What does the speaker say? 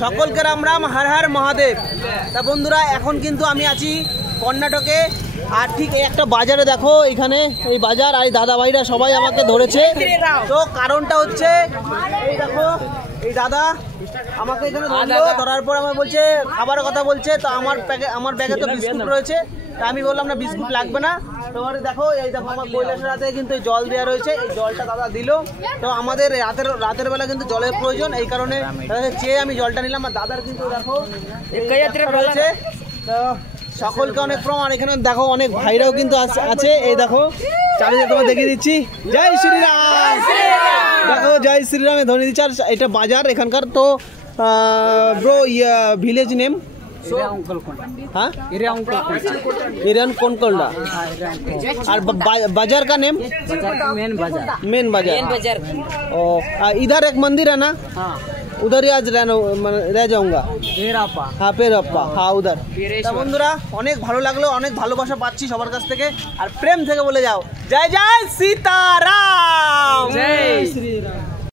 সকলকে রাম রাম, হর হর মহাদেব। তা বন্ধুরা, এখন কিন্তু আমি আছি কর্ণাটকে, আর ঠিক একটা বাজারে দেখো, এখানে এই বাজার আর এই দাদা ভাইরা সবাই আমাকে ধরেছে। তো কারণটা হচ্ছে এই দেখো, এই দাদা আমাকে এখানে ধরার পর আমার বলছে খাবারের কথা বলছে। তো আমার ব্যাগে তো বিস্কুট রয়েছে, তা আমি বললাম না বিস্কুট লাগবে না। তোমার দেখো, এই দেখো আমার কৈলাসের হাতে কিন্তু জল দেওয়া রয়েছে, এই জলটা দাদা দিল। তো আমাদের রাতের বেলা কিন্তু জলের প্রয়োজন, এই কারণে চেয়ে আমি জলটা নিলাম। আর দাদার কিন্তু দেখো রয়েছে। তো সকলকে অনেক প্রমাণ, এখানে দেখো অনেক ভাইরাও কিন্তু আছে। এই দেখো চারিদিকে তোমার দেখিয়ে দিচ্ছি। জয় শ্রীরাম, দেখো জয় শ্রীরামে ধ্বনি দিচ্ছে। আর এটা বাজার এখানকার। তো ব্রো ভিলেজ নেম हाँ इरियन कोनकोल्डा। और बाजार का नेम मेन बाजार। ओ इधर एक मंदिर है ना, उधर ही आज रह जाऊंगा। हाँ पेरप्पा, हाँ उधर। বন্ধুরা অনেক ভালো লাগলো, অনেক ভালোবাসা পাচ্ছি সবার কাছ থেকে। আর প্রেম থেকে বলে যাও জয় জয় সীতারাম, জয় শ্রীরাম।